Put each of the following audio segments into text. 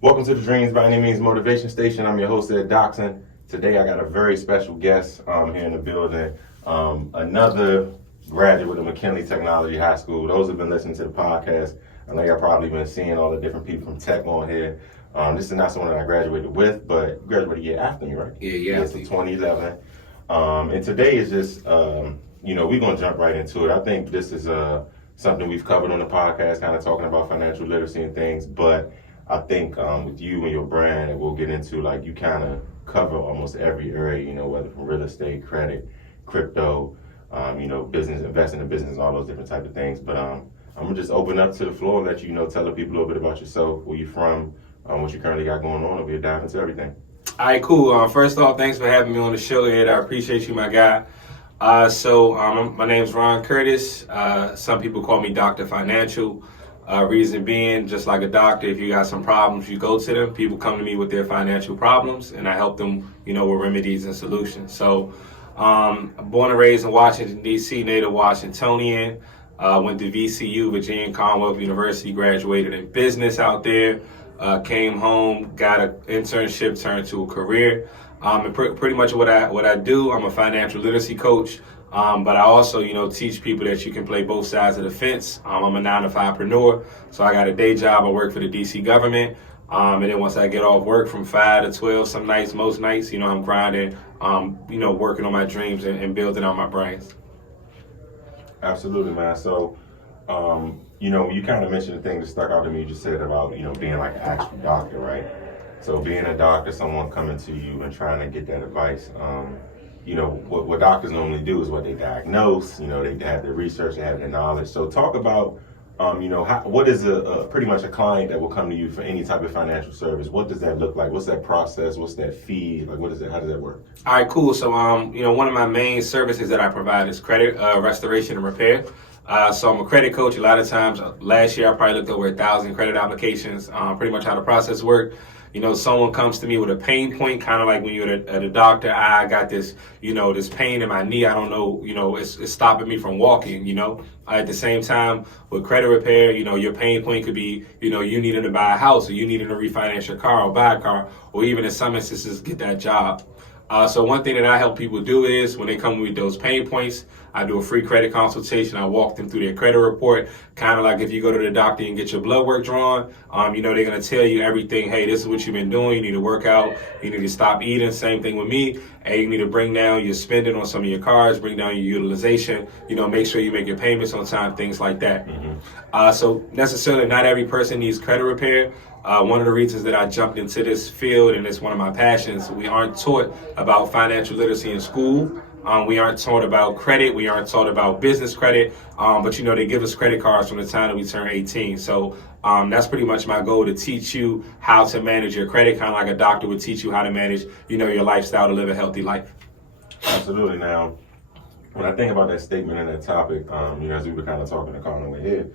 Welcome to the Dreams by Any Means Motivation Station. I'm your host, Ed Doxson. Today I got a very special guest here in the building. Another graduate of McKinley Technology High School. Those who've been listening to the podcast, I know y'all probably been seeing all the different people from tech on here. This is not someone that I graduated with, but you graduated a year after me, right? Yeah. It's 2011. And today is just, we're going to jump right into it. I think this is something we've covered on the podcast, kind of talking about financial literacy and things, but I think with you and your brand, and we'll get into, like, you kind of cover almost every area, whether from real estate, credit, crypto, business, investing in business, all those different types of things. But I'm going to just open up to the floor and let you tell the people a little bit about yourself, where you're from, what you currently got going on, and we'll dive into everything. All right, cool. First off, thanks for having me on the show, Ed. I appreciate you, my guy. My name's Ron Curtis. Some people call me Dr. Financial. Reason being, just like a doctor, if you got some problems, you go to them. People come to me with their financial problems, and I help them, with remedies and solutions. So, I'm born and raised in Washington, D.C., native Washingtonian. Went to VCU, Virginia Commonwealth University, graduated in business out there. Came home, got an internship, turned to a career. And pretty much what I do, I'm a financial literacy coach. But I also, teach people that you can play both sides of the fence. I'm a 9-to-5preneur, so I got a day job. I work for the D.C. government. And then once I get off work from 5 to 12, some nights, most nights, I'm grinding, working on my dreams and building out my brains. Absolutely, man. So, you kind of mentioned the thing that stuck out to me. You just said about, being like an actual doctor, right? So being a doctor, someone coming to you and trying to get that advice, what doctors normally do is what they diagnose, they have their research, they have their knowledge. So talk about, what is pretty much a client that will come to you for any type of financial service? What does that look like? What's that process? What's that fee? Like, how does that work? All right, cool. So, one of my main services that I provide is credit restoration and repair. So I'm a credit coach. A lot of times, last year I probably looked over 1,000 credit applications. Pretty much how the process worked. Someone comes to me with a pain point, kind of like when you're at a doctor. I got this, this pain in my knee. I don't know, it's stopping me from walking, At the same time, with credit repair, your pain point could be, you needing to buy a house, or you needing to refinance your car or buy a car, or even in some instances, get that job. So one thing that I help people do is when they come with those pain points, I do a free credit consultation. I walk them through their credit report, kind of like if you go to the doctor and get your blood work drawn, they're going to tell you everything. Hey, this is what you've been doing. You need to work out. You need to stop eating. Same thing with me. Hey, you need to bring down your spending on some of your cards, bring down your utilization, make sure you make your payments on time, things like that. Mm-hmm. So necessarily not every person needs credit repair. One of the reasons that I jumped into this field, and it's one of my passions, we aren't taught about financial literacy in school. We aren't taught about credit. We aren't taught about business credit. But they give us credit cards from the time that we turn 18. So that's pretty much my goal, to teach you how to manage your credit, kind of like a doctor would teach you how to manage, your lifestyle to live a healthy life. Absolutely. Now, when I think about that statement and that topic, as we were kind of talking to Colin over here,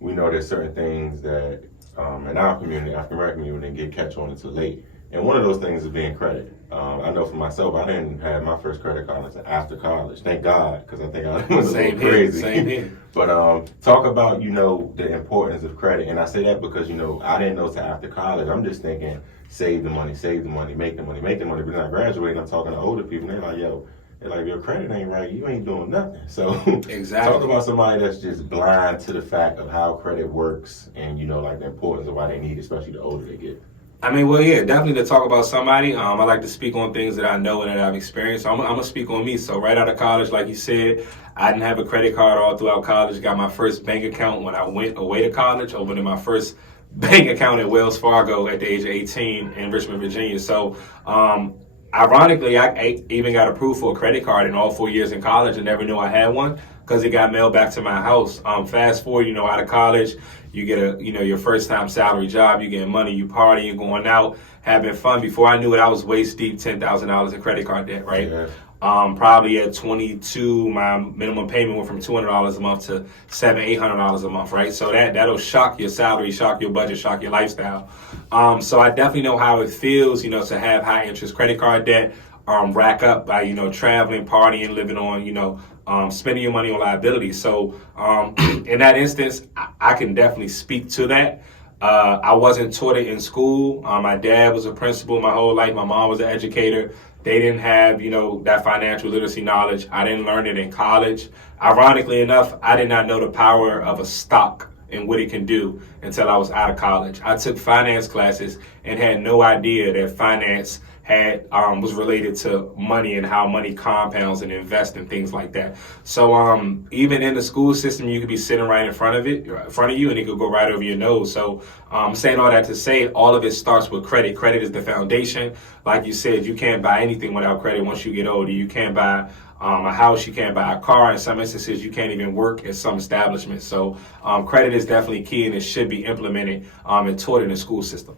we know there's certain things that in our community, African American community, get catch on until late. And one of those things is being credit. I know for myself, I didn't have my first credit card until after college. Thank God, because I think I was a little crazy. Same here. But talk about, the importance of credit. And I say that because, I didn't know till after college. I'm just thinking, save the money, make the money. But then I graduated, I'm talking to older people, and they're like, if your credit ain't right, you ain't doing nothing. So exactly. Talk about somebody that's just blind to the fact of how credit works and, the importance of why they need it, especially the older they get. Definitely to talk about somebody. I like to speak on things that I know and that I've experienced. So I'm going to speak on me. So right out of college, like you said, I didn't have a credit card all throughout college. Got my first bank account when I went away to college, opening my first bank account at Wells Fargo at the age of 18 in Richmond, Virginia. So ironically, I even got approved for a credit card in all 4 years in college and never knew I had one because it got mailed back to my house. Fast forward, out of college, you get your first time salary job, you getting money, you partying, you going out, having fun. Before I knew it, I was waist deep $10,000 in credit card debt, right? Yeah. Probably at 22, my minimum payment went from $200 a month to $700-800 a month, right? So that'll shock your salary, shock your budget, shock your lifestyle. So I definitely know how it feels, to have high interest credit card debt, rack up by, traveling, partying, living on, spending your money on liabilities. So in that instance, I can definitely speak to that. I wasn't taught it in school. My dad was a principal my whole life. My mom was an educator. They didn't have, that financial literacy knowledge. I didn't learn it in college. Ironically enough, I did not know the power of a stock and what it can do until I was out of college. I took finance classes and had no idea that finance was related to money and how money compounds and invests and things like that. So even in the school system, you could be sitting right in front of you, and it could go right over your nose. So I'm saying all that to say all of it starts with credit. Credit is the foundation. Like you said, you can't buy anything without credit once you get older. You can't buy a house, you can't buy a car. In some instances, you can't even work at some establishments. So credit is definitely key, and it should be implemented and taught in the school system.